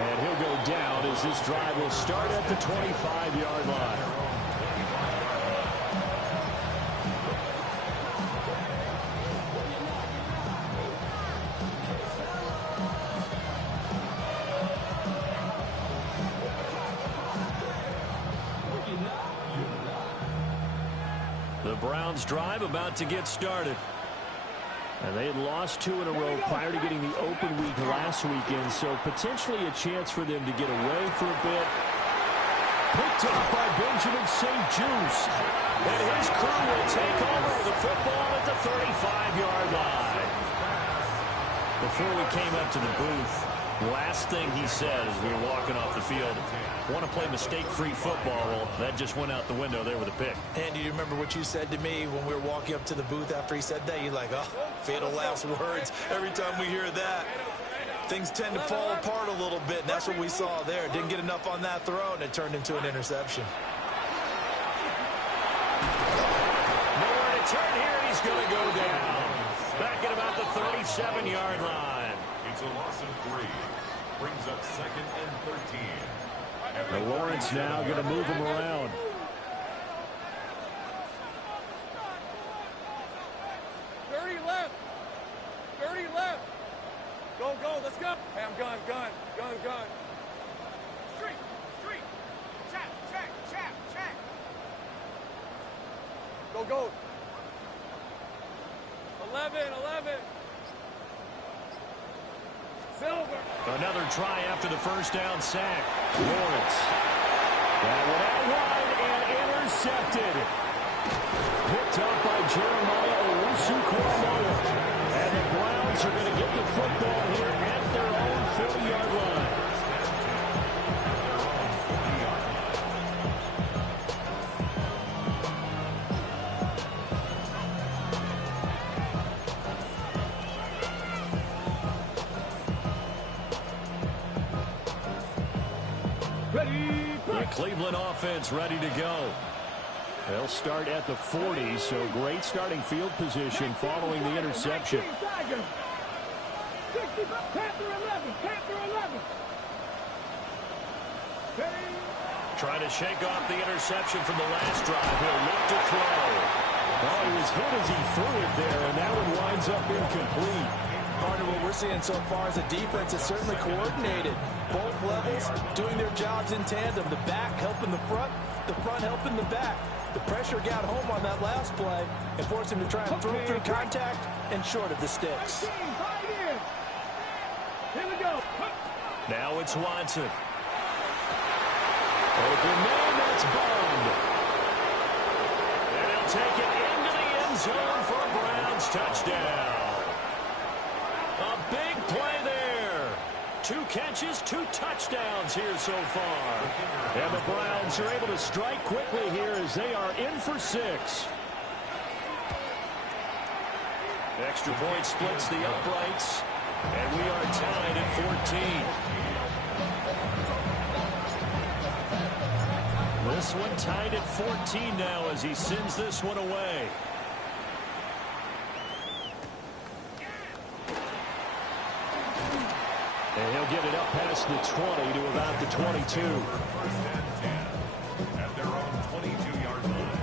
And he'll go down as this drive will start at the 25-yard line. The Browns drive about to get started. And they had lost 2 in a row prior to getting the open week last weekend, so potentially a chance for them to get away for a bit. Picked up by Benjamin St-Juste. And his crew will take over the football at the 35-yard line. Before we came up to the booth, last thing he said as we were walking off the field, want to play mistake-free football. Well, that just went out the window there with a pick. And do you remember what you said to me when we were walking up to the booth after he said that? You're like, oh, fatal last words. Every time we hear that, things tend to fall apart a little bit, and that's what we saw there. Didn't get enough on that throw, and it turned into an interception. Nowhere to turn here, and he's going to go down. Back at about the 37-yard line. It's a loss of 3. Brings up 2nd and 13. And Lawrence now going to move him around. Left. 30 left. Go, let's go. Hey, I'm gun. Street. Check. Go. 11. Silver. Another try after the first down sack. Lawrence. That one out wide and intercepted. Picked up by Jeremiah Owusu-Koramoah. And the Browns are going to get the football here at their own 40-yard line. The Cleveland offense ready to go. They'll start at the 40, so great starting field position following the interception. Trying to shake off the interception from the last drive. He'll look to throw. Oh, he was hit as he threw it there, and that one winds up incomplete. Part of what we're seeing so far is a defense is certainly coordinated. Both levels doing their jobs in tandem. The back helping the front helping the back. The pressure got home on that last play and forced him to try and throw through contact and short of the sticks. Here we go. Now it's Watson. Open man, that's Bond. And he'll take it into the end zone for a Browns touchdown. A big play there. 2 catches, 2 touchdowns here so far. And the Browns are able to strike quickly here as they are in for 6. Extra point splits the uprights. And we are tied at 14. This one tied at 14 now as he sends this one away. And he'll get it up past the 20 to about the 22. First and 10 at their own 22-yard line.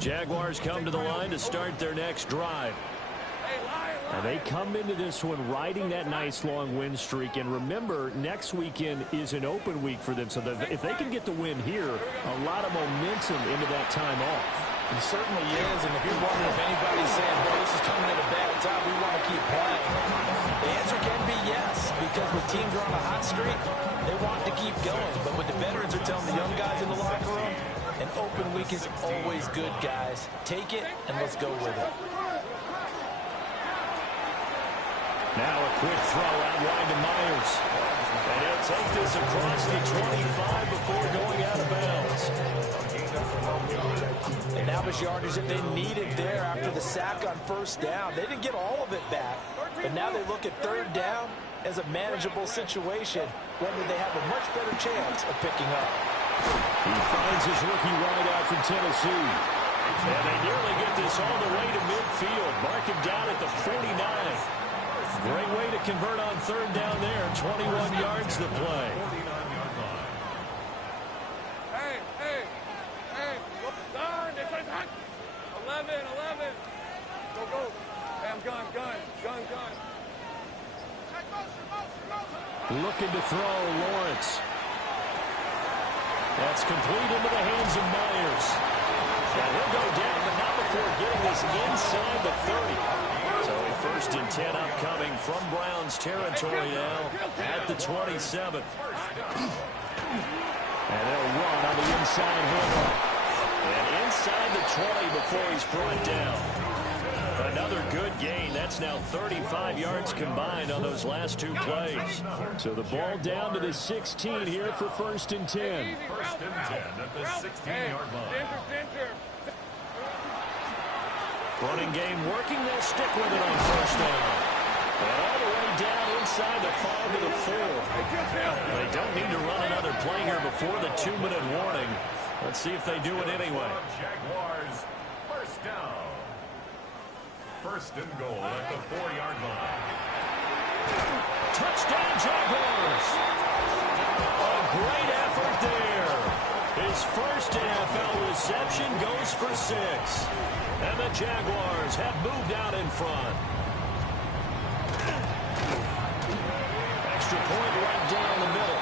Jaguars come to the line to start their next drive. And they come into this one riding that nice long win streak. And remember, next weekend is an open week for them. So if they can get the win here, a lot of momentum into that time off. It certainly is. And if you're wondering if anybody's saying, boy, this is coming at a bad time, we want to keep playing, the answer can be yes. Because when teams are on a hot streak, they want to keep going. But what the veterans are telling the young guys in the locker room, an open week is always good, guys. Take it and let's go with it. Now a quick throw out wide to Myers. And he'll take this across the 25 before going out of bounds. And that was yardage that they needed there after the sack on first down. They didn't get all of it back, but now they look at third down as a manageable situation, whether they have a much better chance of picking up. He finds his rookie wideout from Tennessee. And they nearly get this all the way to midfield. Mark him down at the 49. Great way to convert on third down there. 21 yards the play. Hey. Darn, it's hot. 11. Go. Hey, I'm gun. Looking to throw, Lawrence. That's complete into the hands of Myers. And he'll go down, but not before getting this inside the 30. So a 1st and 10 upcoming from Browns territory now at the 27. And they'll run on the inside handle. And inside the 20 before he's brought down. Another good gain. That's now 35 yards combined on those last 2 plays. So the ball down to the 16 here for 1st and 10. 1st and 10 at the 16-yard line. Center. Running game working. They'll stick with it on 1st down. And all the way down inside the 5 to the 4. They don't need to run another play here before the 2-minute warning. Let's see if they do it anyway. Jaguars, 1st down. 1st and goal at the 4-yard line. Touchdown, Jaguars! A great effort there. His first NFL reception goes for 6. And the Jaguars have moved out in front. Extra point right down the middle.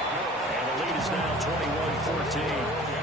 And the lead is now 21-14.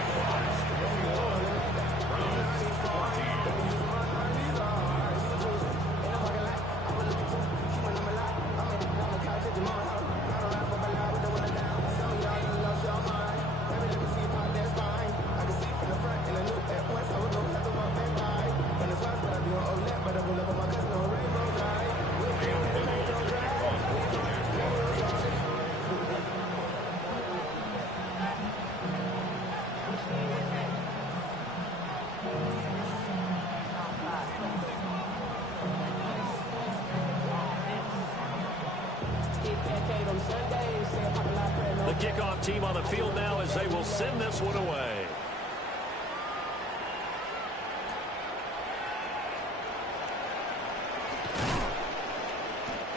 The kickoff team on the field now as they will send this one away.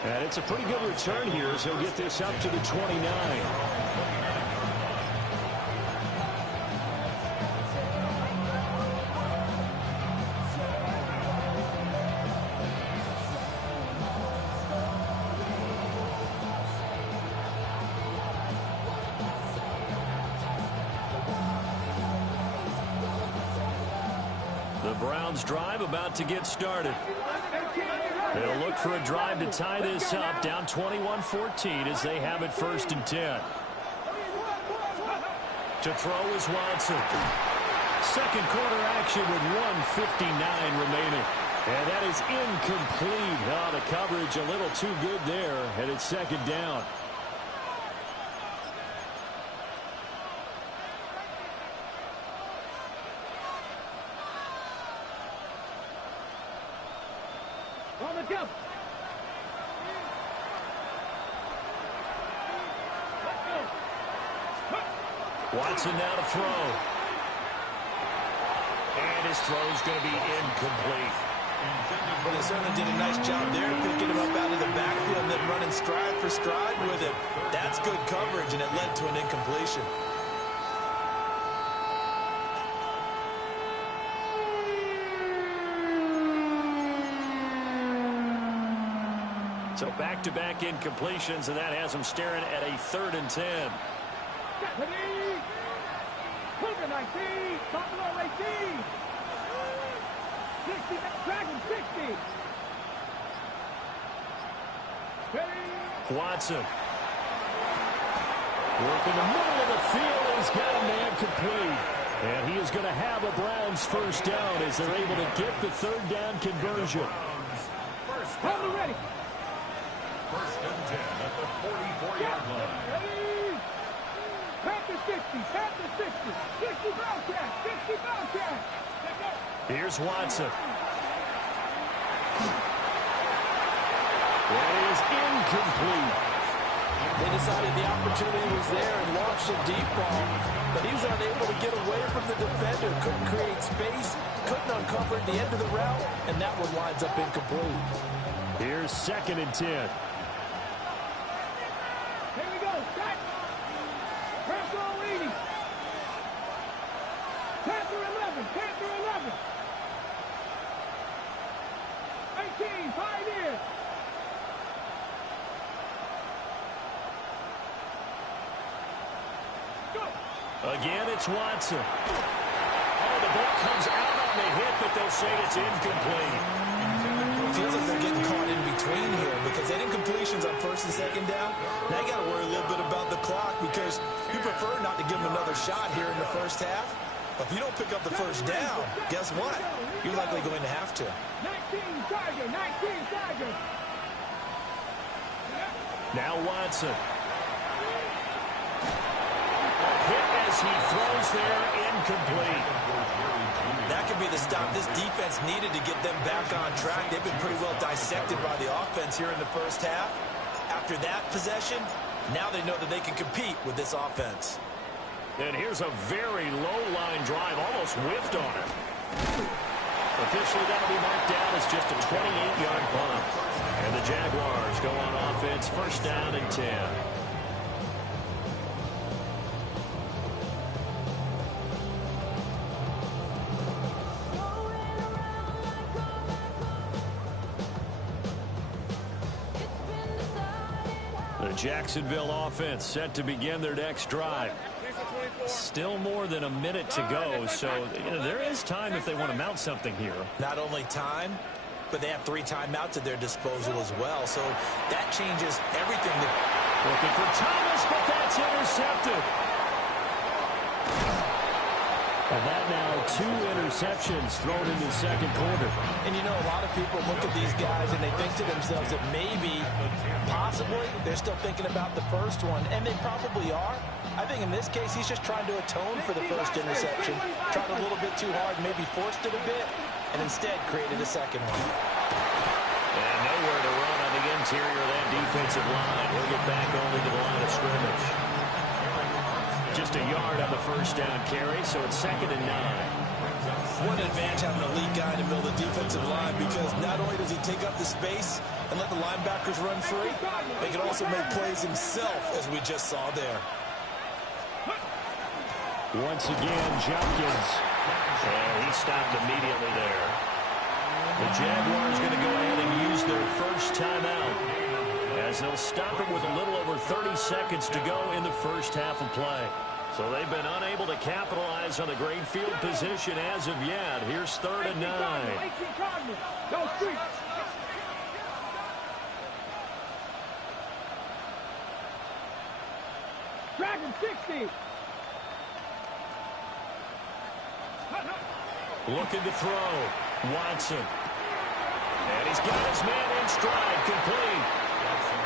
And it's a pretty good return here as he'll get this up to the 29. The Browns drive about to get started. They'll look for a drive to tie this up, down 21-14 as they have it 1st and 10. To throw is Watson. Second quarter action with 1:59 remaining. And that is incomplete. Oh, the coverage a little too good there, and it's 2nd down. On the jump. Watson now to throw. And his throw's going to be incomplete. But they certainly did a nice job there picking him up out of the backfield and then running stride for stride with it. That's good coverage, and it led to an incompletion. So back-to-back incompletions, and that has them staring at a 3rd and 10. Cougar 19, Buffalo 18. 60, Dragon 60. Watson. Working the middle of the field, he's got a man complete. And he is going to have a Browns 1st down as they're able to get the 3rd down conversion. Hold me ready. 1st and 10 at the 44-yard line. Ready? Panther 60, Panther 60. 60 Bobcat, 60 Bobcat. Here's Watson. That is incomplete. They decided the opportunity was there and launched a deep ball, but he was unable to get away from the defender. Couldn't create space, couldn't cover at the end of the route, and that one lines up incomplete. Here's 2nd and 10. Here we go. Set. Press on leading. Panther 11. Panther 11. 18. Pioneer. Go. Again, it's Watson. Oh, the ball comes out on the hit, but they'll say it's incomplete. Feels like they're getting caught in between here because they had incompletions on 1st and 2nd down. Now you got to worry a little bit about the clock because you prefer not to give them another shot here in the 1st half. But if you don't pick up the 1st down, guess what? You're likely going to have to. 19 Tiger. 19 Tiger. Now Watson. Hit as he throws there, incomplete. That could be the stop this defense needed to get them back on track. They've been pretty well dissected by the offense here in the 1st half. After that possession, now they know that they can compete with this offense. And here's a very low-line drive, almost whiffed on it. Officially, that'll be marked down as just a 28-yard punt. And the Jaguars go on offense, 1st down and 10. The Jacksonville offense set to begin their next drive. Still more than a minute to go, so there is time if they want to mount something here. Not only time, but they have 3 timeouts at their disposal as well, so that changes everything. Looking for Thomas, but that's intercepted. And that now 2 interceptions thrown in the 2nd quarter. And you know, a lot of people look at these guys and they think to themselves that maybe, possibly, they're still thinking about the 1st one, and they probably are. I think in this case, he's just trying to atone for the 1st interception. Tried a little bit too hard, maybe forced it a bit, and instead created a 2nd one. And nowhere to run on the interior of that defensive line. He'll get back only to the line of scrimmage. Just a yard on the 1st down carry, so it's 2nd and 9. What an advantage having an elite guy to build a defensive line, because not only does he take up the space and let the linebackers run free, but he can also make plays himself, as we just saw there. Once again, Jenkins. And he stopped immediately there. The Jaguars going to go ahead and use their 1st timeout, as they'll stop it with a little over 30 seconds to go in the 1st half of play. So they've been unable to capitalize on the great field position as of yet. Here's 3rd and 9. Dragon 60. Looking to throw. Watson. And he's got his man in stride, complete.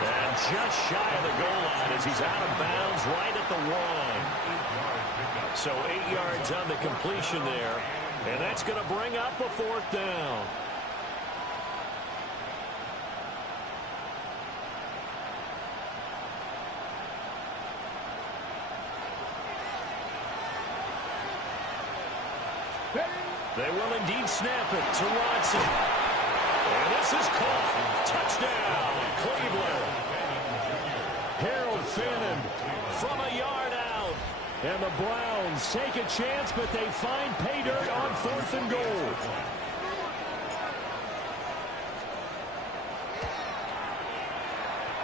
And just shy of the goal line as he's out of bounds right at the 1. So 8 yards on the completion there. And that's going to bring up a 4th down. They will indeed snap it to Watson. And this is caught. Touchdown, Cleveland. Harold Fannin from a yard out. And the Browns take a chance, but they find pay dirt on 4th and goal.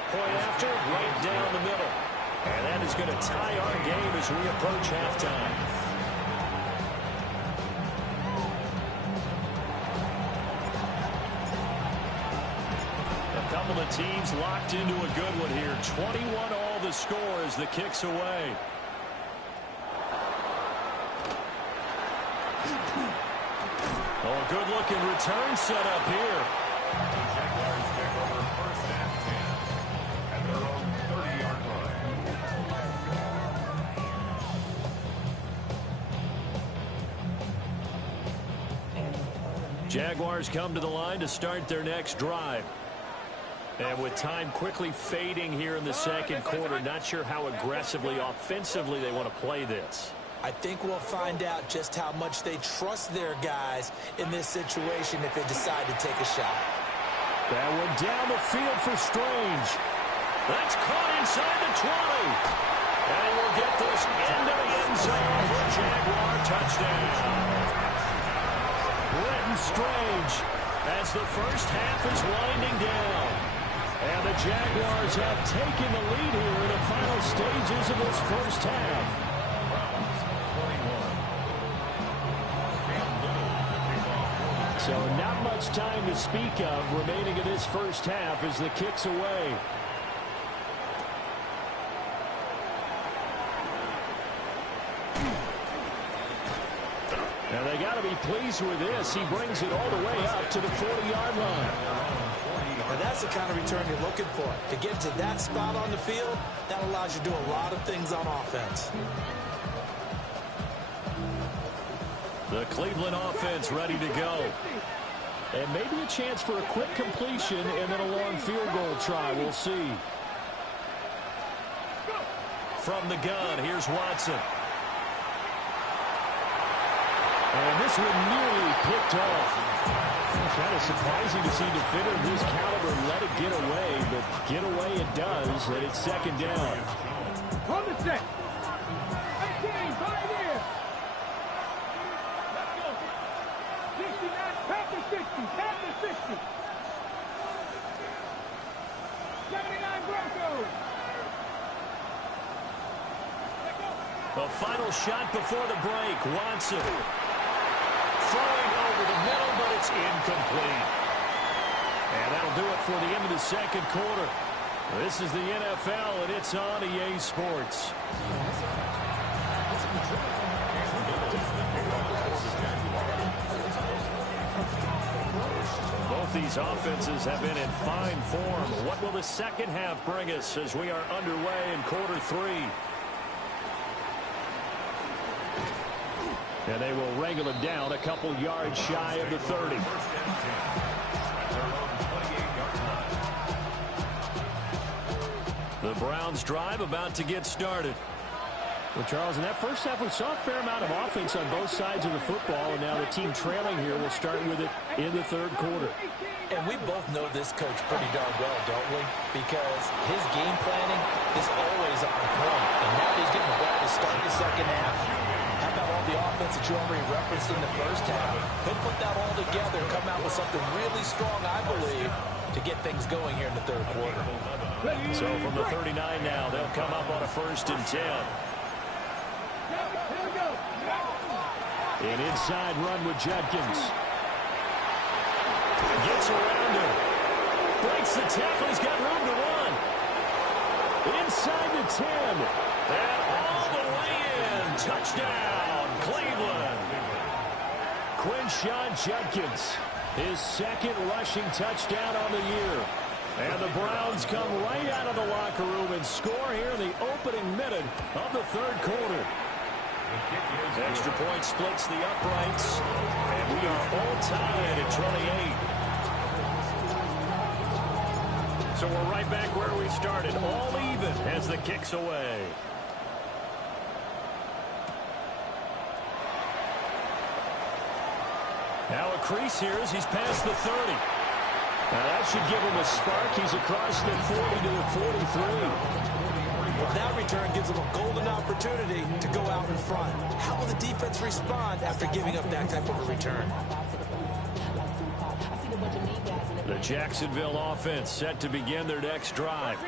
Point after, right down the middle. And that is going to tie our game as we approach halftime. Couple of teams locked into a good one here. 21 all the score as the kick's away. Oh, a good-looking return set up here. The Jaguars take over 1st and 10 at their own 30-yard line. Jaguars come to the line to start their next drive. And with time quickly fading here in the 2nd quarter, not sure how aggressively, offensively they want to play this. I think we'll find out just how much they trust their guys in this situation if they decide to take a shot. That one down the field for Strange. That's caught inside the 20. And he will get this into the end zone for a Jaguar touchdown. Britton Strange as the first half is winding down. And the Jaguars have taken the lead here in the final stages of this first half. So not much time to speak of remaining in this first half as the kick's away. Now they got to be pleased with this. He brings it all the way up to the 40-yard line. And that's the kind of return you're looking for. To get to that spot on the field, that allows you to do a lot of things on offense. The Cleveland offense ready to go. And maybe a chance for a quick completion and then a long field goal try. We'll see. From the gun, here's Watson. And this one nearly picked off. Kind of surprising to see a defender of this caliber let it get away, but get away it does, and it's second down. Hold the set. 18, 5 here. Let's go. 69, pass to 60, pass to 60. 79 Broncos. The final shot before the break. Watson throwing over the middle, but it's incomplete. And that'll do it for the end of the second quarter. This is the NFL, and it's on EA Sports. Both these offenses have been in fine form. What will the second half bring us as we are underway in quarter three? And they will wrangle it down a couple yards shy of the 30. The Browns drive about to get started. Well, Charles, in that first half, we saw a fair amount of offense on both sides of the football, and now the team trailing here will start with it in the third quarter. And we both know this coach pretty darn well, don't we? Because his game planning is always on point. And now he's getting the ball to start the second half. How about all the offense that you already referenced in the first half? He'll put that all together and come out with something really strong, I believe, to get things going here in the third quarter. So from the 39 now, they'll come up on a 1st and 10. An inside run with Judkins. Gets around him. Breaks the tackle. He's got room to run. Inside the 10. And all the way in. Touchdown, Cleveland. Quinshon Judkins, his second rushing touchdown on the year. And the Browns come right out of the locker room and score here in the opening minute of the third quarter. Extra point splits the uprights, and we are all tied at 28. So we're right back where we started, all even as the kick's away. Now a crease here as he's past the 30. Now that should give him a spark. He's across the 40 to the 43. Well, that return gives them a golden opportunity to go out in front. How will the defense respond after giving up that type of a return? The Jacksonville offense set to begin their next drive.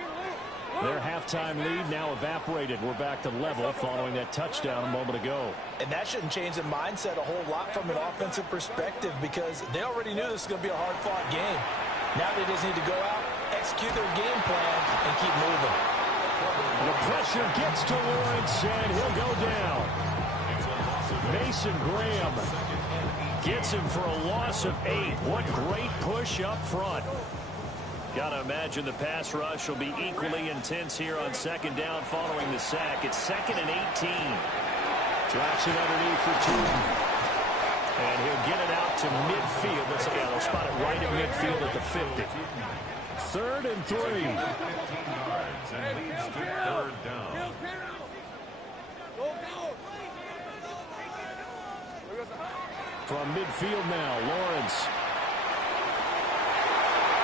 Their halftime lead now evaporated. We're back to level following that touchdown a moment ago. And that shouldn't change the mindset a whole lot from an offensive perspective because they already knew this was going to be a hard-fought game. Now they just need to go out, execute their game plan, and keep moving. The pressure gets to Lawrence, and he'll go down. Mason Graham gets him for a loss of 8. What great push up front. Got to imagine the pass rush will be equally intense here on second down following the sack. It's 2nd and 18. Drops it underneath for 2. And he'll get it out to midfield. Let's see, they'll spot it right at midfield at the 50. 3rd and 3. And leads to 3rd down. From midfield now, Lawrence.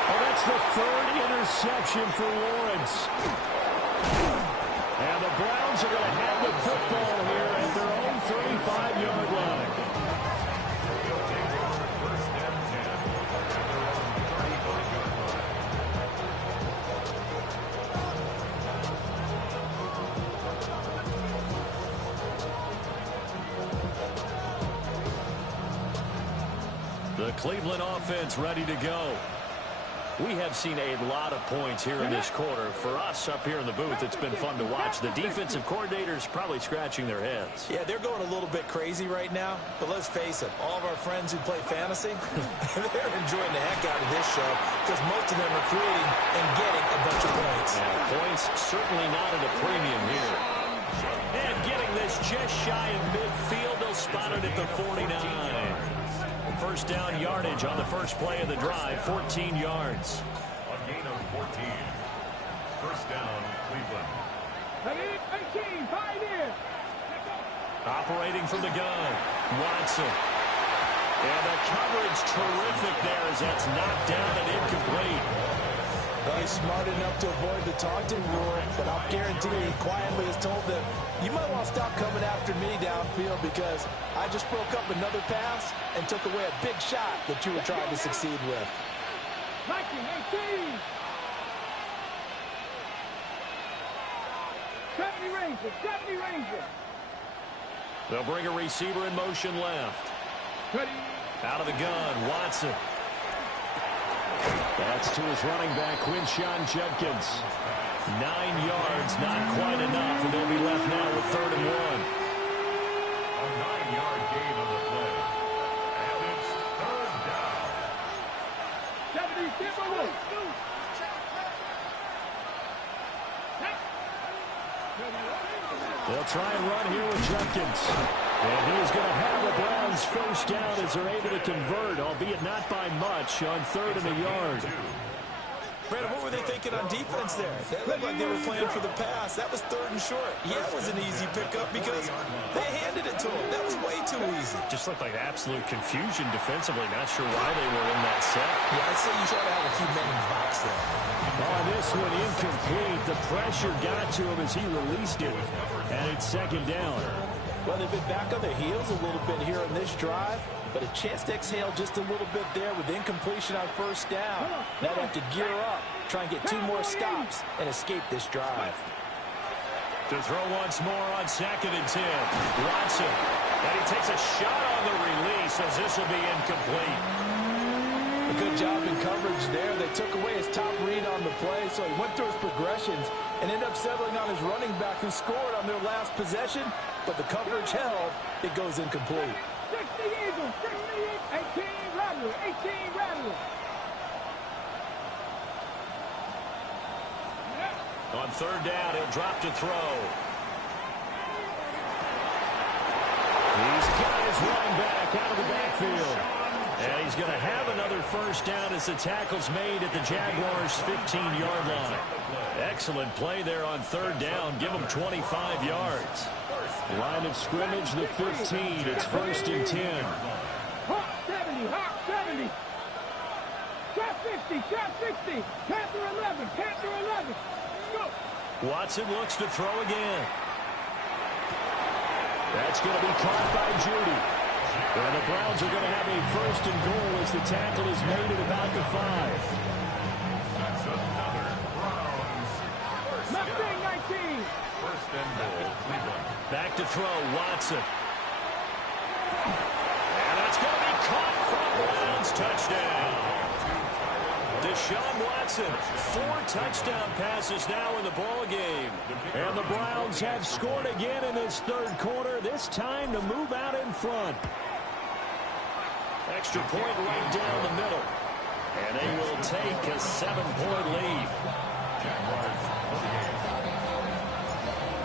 Oh, that's the third interception for Lawrence. And the Browns are going to have the football here at their own 35-yard line. They'll take over first and 10 at their own 35-yard line. The Cleveland offense ready to go. We have seen a lot of points here in this quarter. For us up here in the booth, it's been fun to watch. The defensive coordinators probably scratching their heads. Yeah, they're going a little bit crazy right now. But let's face it, all of our friends who play fantasy, they're enjoying the heck out of this show because most of them are creating and getting a bunch of points. Yeah, points certainly not at a premium here. And getting this just shy of midfield, they'll spot it at the 49. First down yardage on the first play of the drive, 14 yards. A gain of 14. First down, Cleveland. 18, 5 in. Operating from the gun, Watson. And the coverage terrific there as that's knocked down and incomplete. Well, he's smart enough to avoid the taunting rule, but I'll guarantee he quietly has told them, you might want to stop coming after me downfield because I just broke up another pass and took away a big shot that you were trying to succeed with. 19, 18. 70 Rangers, 70 Rangers. They'll bring a receiver in motion left. Ready. Out of the gun, Watson. That's to his running back, Quinshon Judkins. 9 yards, not quite enough, and they'll be left now with 3rd and 1. A 9-yard gain on the play. And it's 3rd down. 70, Timberwolves. They'll try and run here with Judkins. And he is going to have the Browns first down as they're able to convert, albeit not by much, on 3rd and a yard. Brandon, what were they thinking on defense there? That looked like they were playing for the pass. That was 3rd and short. Yeah, it was an easy pickup because they handed it to him. That was way too easy. Just looked like absolute confusion defensively. Not sure why they were in that set. Yeah, I'd say you try to have a few men in the box there. On this one, incomplete. The pressure got to him as he released it. And it's 2nd down. Well, they've been back on their heels a little bit here on this drive, but a chance to exhale just a little bit there with incompletion on 1st down. Now they have to gear up, try and get 2 more stops, and escape this drive. To throw once more on 2nd and 10. Watson. And he takes a shot on the release as this will be incomplete. A good job in coverage there. They took away his top read on the play, so he went through his progressions and ended up settling on his running back who scored on their last possession, but the coverage held. It goes incomplete. 60 Eagles, 60, 18 Rattler, 18 Rattler. On 3rd down, he'll drop to throw. He's got his running back out of the backfield. And he's going to have another first down as the tackle's made at the Jaguars' 15-yard line. Excellent play there on 3rd down. Give them 25 yards. Line of scrimmage, the 15. It's 1st and 10. Hawk 70, Hawk 70. Trap 50, trap 60. Panther 11, Panther 11. Go. Watson looks to throw again. That's going to be caught by Judy. And the Browns are going to have a 1st and goal as the tackle is made at about the 5. That's another Browns. Mustang 19. 1st and goal, Cleveland. Back to throw, Watson. And that's going to be caught for a Browns touchdown. Deshaun Watson, 4 touchdown passes now in the ball game. And the Browns have scored again in this 3rd quarter, this time to move out in front. Extra point right down the middle. And they will take a 7-point lead.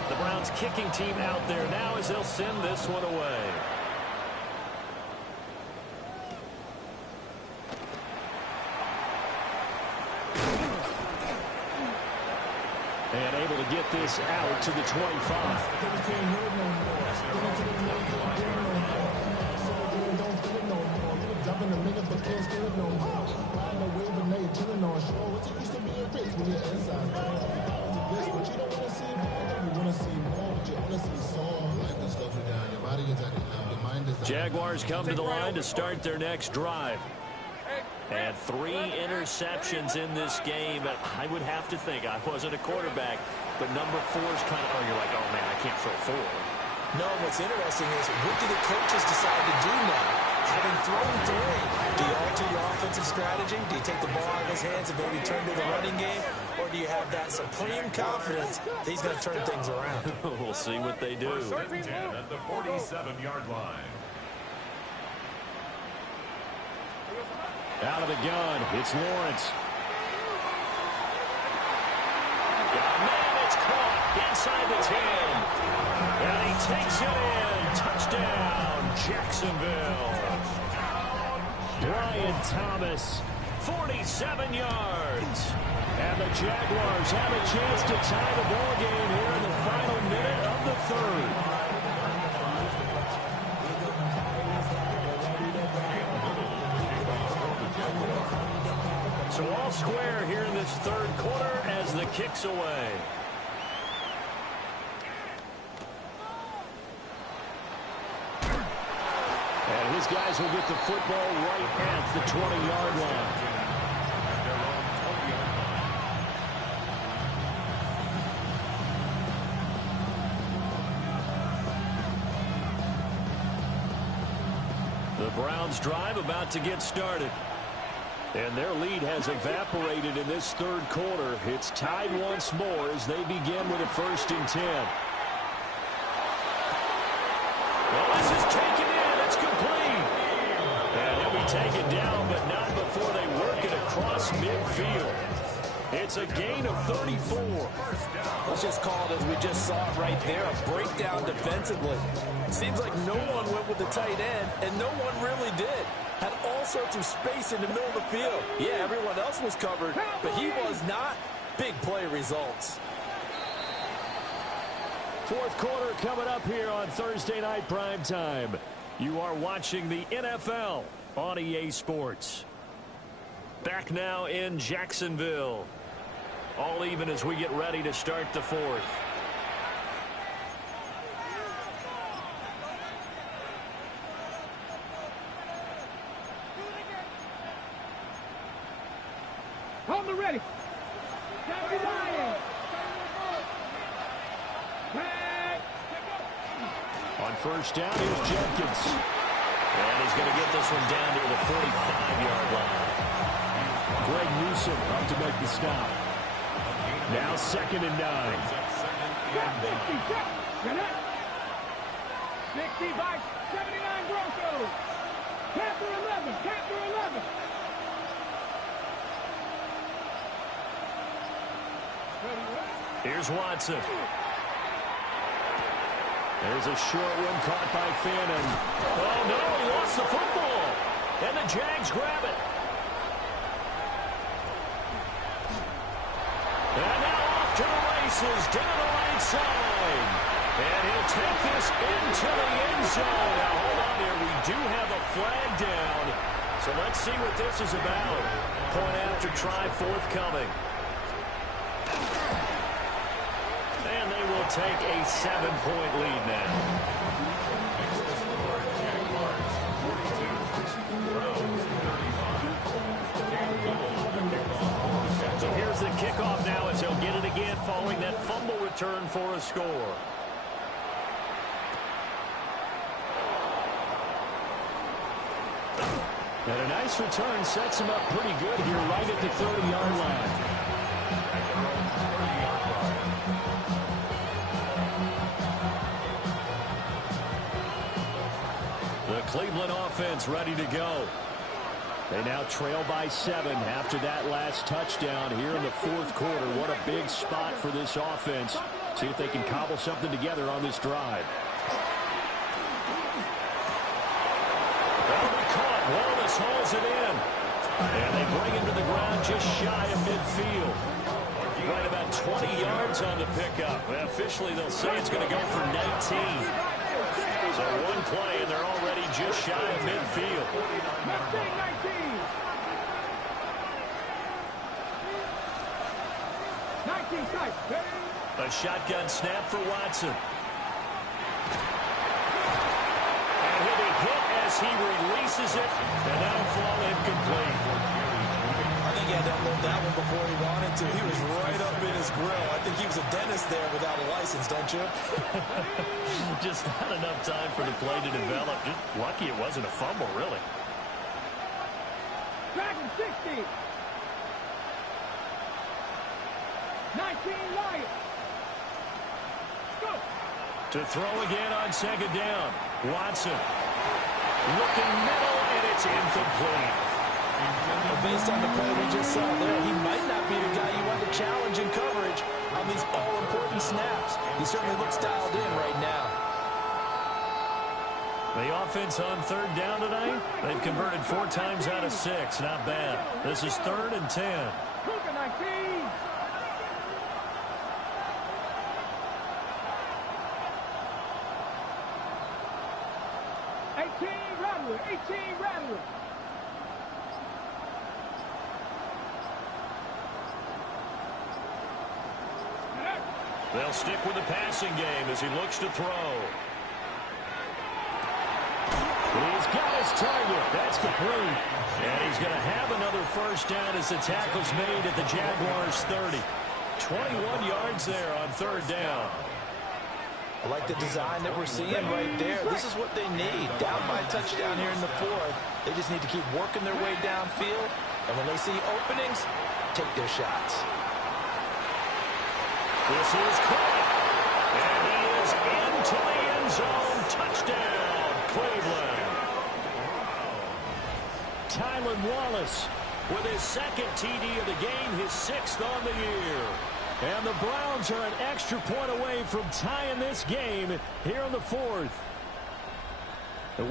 The Browns kicking team out there now as they'll send this one away. And able to get this out to the 25. Jaguars come to the line to start their next drive. And 3 interceptions in this game. I would have to think, I wasn't a quarterback, but number 4 is kind of, you're like, oh man, I can't throw 4. No, what's interesting is, what do the coaches decide to do now? Having thrown 3, do you alter your offensive strategy? Do you take the ball out of his hands and maybe turn to the running game? Or do you have that supreme confidence that he's going to turn things around? We'll see what they do. First and 10 at the 47-yard line. Out of the gun, it's Lawrence. Man, it's caught inside the 10. And he takes it in. Touchdown, Jacksonville. Brian Thomas, 47 yards. And the Jaguars have a chance to tie the ball game here in the final minute of the 3rd. So all square here in this 3rd quarter as the kick's away. And his guys will get the football right at the 20-yard line. The Browns drive about to get started. And their lead has evaporated in this 3rd quarter. It's tied once more as they begin with a 1st and 10. Well, this is taken in. It's complete. And he'll be taken down, but not before they work it across midfield. It's a gain of 34. Let's just call it as we just saw it right there, a breakdown defensively. Seems like no one went with the tight end, and no one really did. Had all sorts of space in the middle of the field. Yeah, everyone else was covered, but he was not. Big play results. 4th quarter coming up here on Thursday Night Prime Time. You are watching the NFL on EA Sports. Back now in Jacksonville. All even as we get ready to start the 4th. Hold me ready. On 1st down, here's Jenkins. And he's going to get this one down to the 45-yard line. Greg Newsom up to make the stop. Now 2nd and 9. 65, 79 Broncos. Capture 11, capture 11. Here's Watson. There's a short one caught by Fannin. Oh, no, he lost the football. And the Jags grab it. And now off to the races down the right side. And he'll take this into the end zone. Now, hold on here. We do have a flag down. So let's see what this is about. Point after try forthcoming. And they will take a 7-point lead now. So here's the kickoff now as he'll get it again following that fumble return for a score. And a nice return sets him up pretty good here right at the 30-yard line. The Cleveland offense ready to go. They now trail by 7 after that last touchdown here in the 4th quarter. What a big spot for this offense. See if they can cobble something together on this drive. Well, they caught. Wallace hauls it in. And they bring him to the ground just shy of midfield. Right about 20 yards on the pickup. Well, officially, they'll say it's going to go for 19. So one play, and they're already just shy of midfield. A shotgun snap for Watson. And he'll be hit as he releases it, and that'll fall incomplete. I think he had to unload that one before he wanted to. He was right up in his grill. I think he was a dentist there without a license, don't you? Just not enough time for the play to develop. Just lucky it wasn't a fumble, really. Dragon 60. 19 Lions. Go. To throw again on second down. Watson. Looking middle, and it's incomplete. Well, based on the play we just saw there, he might not be the guy you want to challenge in coverage on these all-important snaps. He certainly looks dialed in right now. The offense on third down tonight, they've converted 4 times out of 6. Not bad. This is 3rd and 10. Cougar 19. Rattler. 18 Rattler. They'll stick with the passing game as he looks to throw. He's got his target. That's complete. And he's going to have another first down as the tackle's made at the Jaguars' 30. 21 yards there on third down. I like the design that we're seeing right there. This is what they need. Down by a touchdown here in the 4th. They just need to keep working their way downfield. And when they see openings, take their shots. This is caught. And he is into the end zone. Touchdown, Cleveland. Tylan Wallace with his 2nd TD of the game, his 6th on the year. And the Browns are an extra point away from tying this game here in the 4th.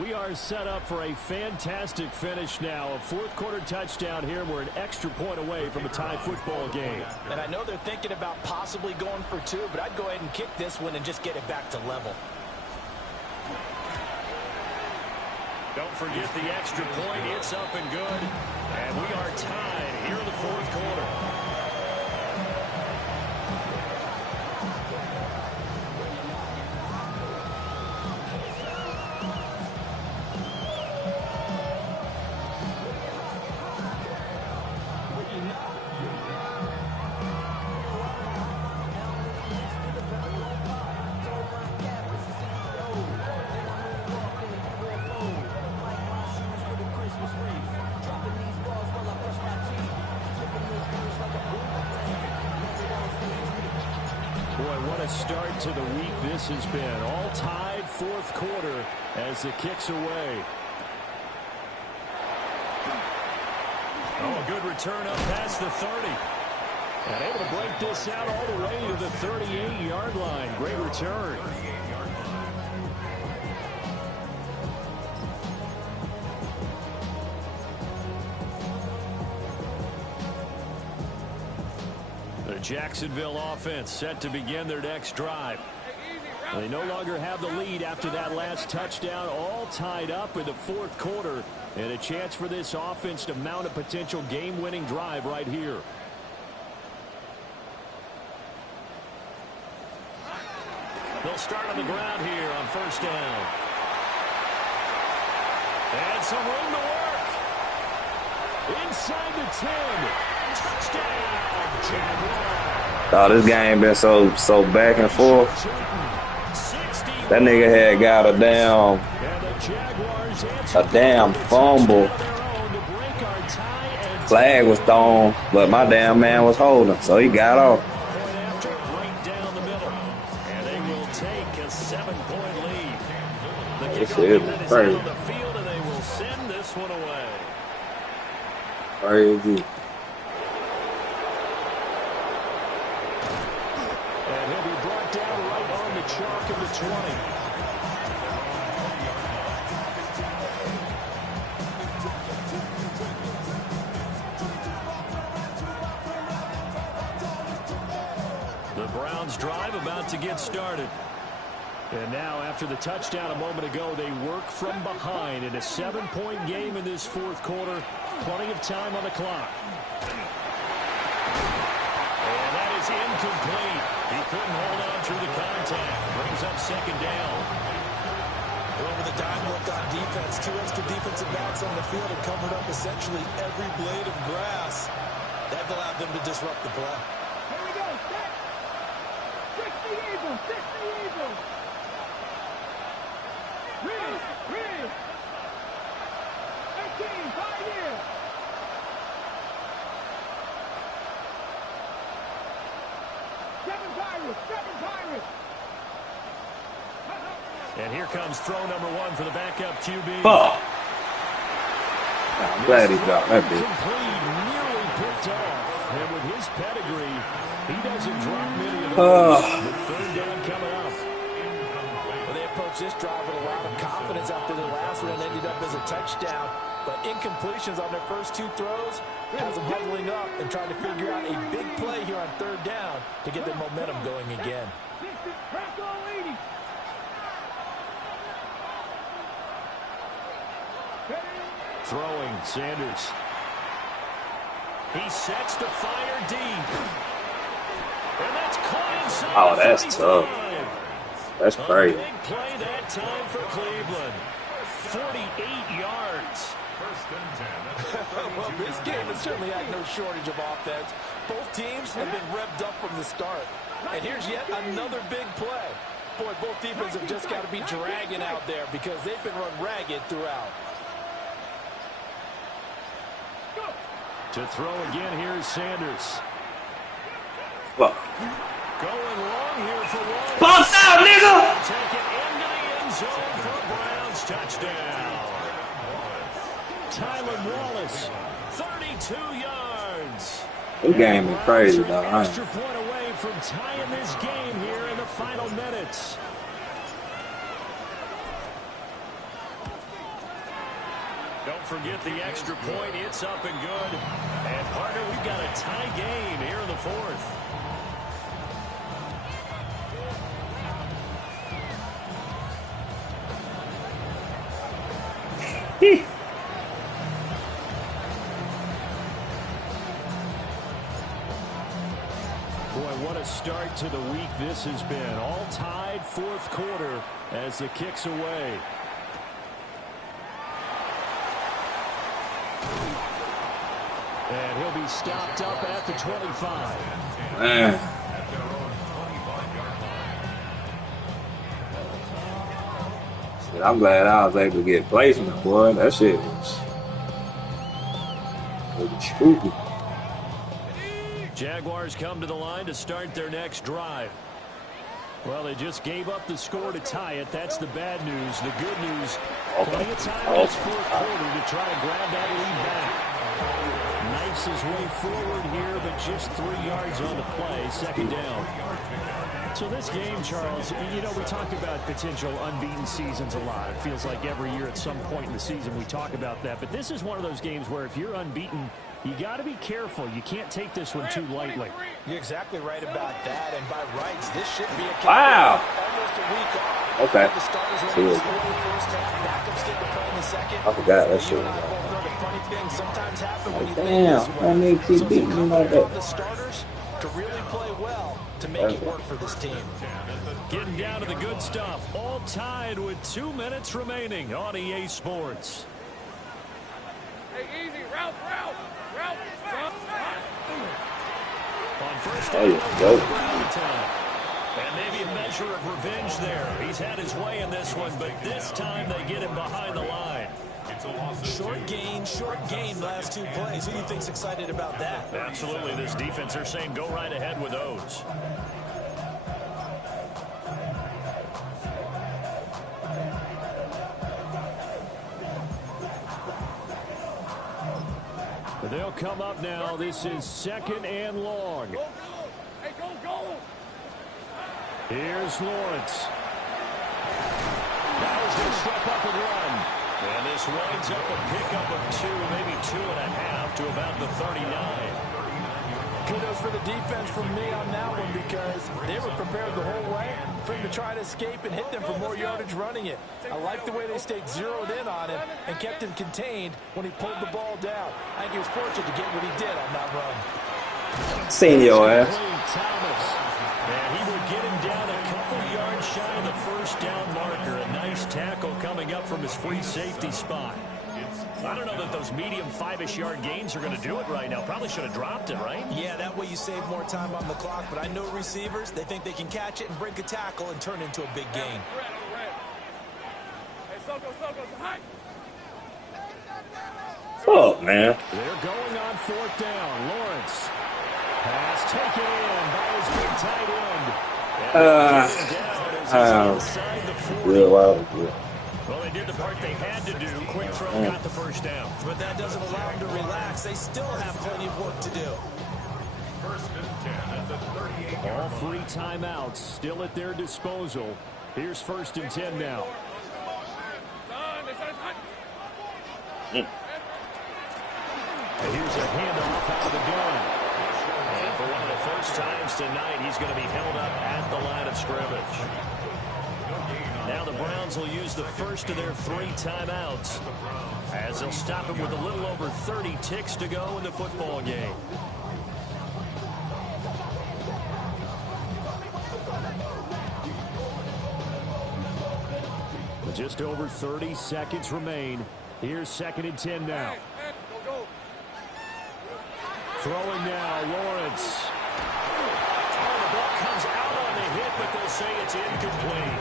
We are set up for a fantastic finish now. A 4th quarter touchdown here. We're an extra point away from a tie football game. And I know they're thinking about possibly going for 2, but I'd go ahead and kick this one and just get it back to level. Don't forget the extra point. It's up and good. And we are tied here in the 4th quarter. Start to the week this has been. All tied 4th quarter as the kick's away. Oh, a good return up past the 30. And able to break this out all the way to the 38-yard line. Great return. Jacksonville offense set to begin their next drive. They no longer have the lead after that last touchdown, all tied up in the 4th quarter, and a chance for this offense to mount a potential game-winning drive right here. They'll start on the ground here on first down. And some room to work. Inside the 10. Touchdown, Jaguars. Oh, this game been so back and forth. That nigga had got a damn fumble. Flag was thrown, but my damn man was holding, so he got off. This is crazy. Crazy. And he'll be brought down right on the chalk of the 20. The Browns drive about to get started. And now, after the touchdown a moment ago, they work from behind in a 7-point game in this 4th quarter. Plenty of time on the clock. And that is incomplete. He couldn't hold on through the contact. Brings up second down. Going with a dime left on defense. 2 extra defensive backs on the field and covered up essentially every blade of grass. That allowed them to disrupt the play. Here we go. Set. 60 Eagles. 60 Eagles. Read. 18. 5 years. 7 Pirates. 7 Pirates. And here comes throw number 1 for the backup QB. Fuck. I'm glad he dropped that bitch. Complete, nearly picked off. And with his pedigree, he doesn't drop many of those. But third down coming up. Well, they approached this drive with a lot of confidence after their last one ended up as a touchdown. But incompletions on their first 2 throws has them huddling up and trying to figure out a big play here on third down to get their momentum going again. Throwing, Sanders. He sets to fire deep. And that's caught inside. Oh, that's tough. That's crazy. A big play that time for Cleveland. 48 yards. Well, this game has certainly had no shortage of offense. Both teams have been revved up from the start. And here's yet another big play. Boy, both defenses have just got to be dragging out there because they've been run ragged throughout. To throw again, here's Sanders. Fuck. Going long here for one. Box out, nigga! Take it into the end zone for Browns touchdown. Tylan Wallace, 32 yards. This game is crazy, though. An extra point away from tying this game here in the final minutes. Don't forget the extra point. It's up and good. And, partner, we've got a tie game here in the fourth. Boy, what a start to the week this has been. All tied fourth quarter as the kick's away. And he'll be stopped up at the 25. Man. Shit, I'm glad I was able to get placement, boy. That shit was spooky. Jaguars come to the line to start their next drive. Well, they just gave up the score to tie it. That's the bad news. The good news, plenty of time in this fourth quarter to try to grab that lead back. Knifes his way forward here, but just 3 yards on the play. Second down. So this game, Charles, you know, we talk about potential unbeaten seasons a lot. It feels like every year at some point in the season we talk about that. But this is one of those games where if you're unbeaten, you got to be careful. You can't take this one too lightly. You're exactly right about that. And by rights, this should be a Wow. almost a week off. Okay. The starters were in the score in the first half. Backups get to play in the second. I forgot that shit You was and I on. both know the funny things sometimes happen when you Damn, play this way. I need to keep So beating me like on the that. starters to really play well to make it work for this team. Getting down to the good stuff. All tied with 2 minutes remaining on EA Sports. Hey, easy. Route. On first There you down, go. and maybe a measure of revenge there. He's had his way in this one, but this time they get him behind the line. Short gain last 2 plays. Who do you think's excited about that? Absolutely, this defense, they're saying go right ahead with those. They'll come up now. This is second and long. Go. Hey, go. Here's Lawrence. Now he's going to step up and run. And this winds up a pickup of 2, maybe 2.5 to about the 39. Kudos for the defense from me on that one because they were prepared the whole way for him to try to escape and hit them for more yardage running it. I like the way they stayed zeroed in on him and kept him contained when he pulled the ball down. I think he was fortunate to get what he did on that run. Seen your ass. Thomas. And he would get him down a couple yards shy of the first down marker. A nice tackle coming up from his free safety spot. I don't know that those medium 5-ish yard gains are going to do it right now. Probably should have dropped it, right? Yeah, that way you save more time on the clock. But I know receivers, they think they can catch it and break a tackle and turn it into a big gain. Fuck, man. They're going on fourth down. Lawrence. Pass taken in by his big tight end. Real wild. Yeah. Well, they did the part they had to do. Quick throw got the first down. But that doesn't allow them to relax. They still have plenty of work to do. First and 10 at the 38. All 3 timeouts still at their disposal. Here's first and 10 now. And here's a handoff out of the gun. And for one of the first times tonight, he's going to be held up at the line of scrimmage. Now the Browns will use the first of their 3 timeouts as they'll stop him with a little over 30 ticks to go in the football game. Just over 30 seconds remain. Here's second and 10 now. Throwing now, Lawrence. Oh, the ball comes out on the hit, but they'll say it's incomplete.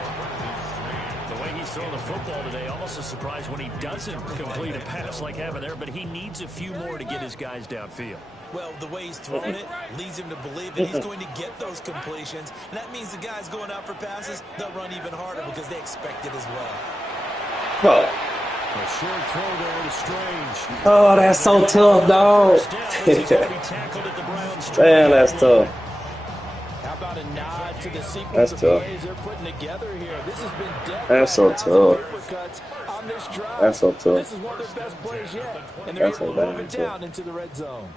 The way he's throwing the football today, almost a surprise when he doesn't complete a pass like having there, but he needs a few more to get his guys downfield. Well, the way he's throwing it leads him to believe that he's going to get those completions. And that means the guys going out for passes, they'll run even harder because they expect it as well. Fuck. A short throw there to Strange. Oh, that's so tough, dog. Man, that's tough. How about a nod to the sequence of plays they're putting together here? This has been that's so tough. On this drive. That's so tough. This is one of their best plays yet. And they're able to move it down into the red zone.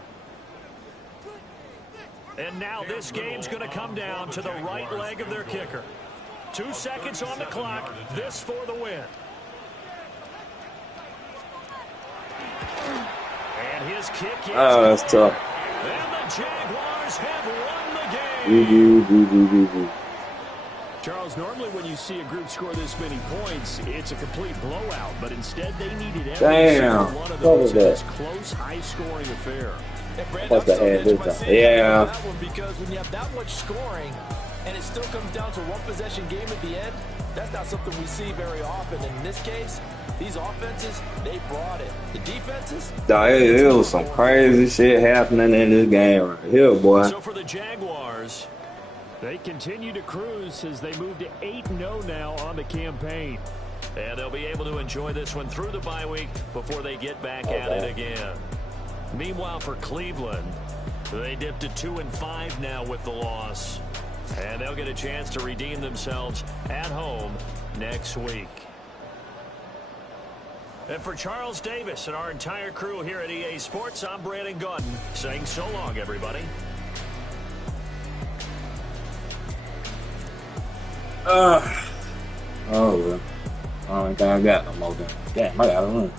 And now this game's going to come down to the right leg of their kicker. 2 seconds on the clock. This for the win. And his kick is that's tough. And the Jaguars have won the game. Charles, normally when you see a group score this many points, it's a complete blowout. But instead, they needed every single one of those in this close, high-scoring affair. What's the head this time? Yeah. Because when you have that much scoring and it still comes down to one possession game at the end, that's not something we see very often. In this case, these offenses, they brought it. The defenses, it was some crazy shit happening in this game right here, boy. So for the Jaguars, they continue to cruise as they move to 8-0 now on the campaign. And they'll be able to enjoy this one through the bye week before they get back at it again. Meanwhile, for Cleveland, they dipped to 2-5 now with the loss. And they'll get a chance to redeem themselves at home next week. And for Charles Davis and our entire crew here at EA Sports, I'm Brandon Gordon saying so long, everybody. Oh, well. I don't think I got no more. Damn, I gotta run.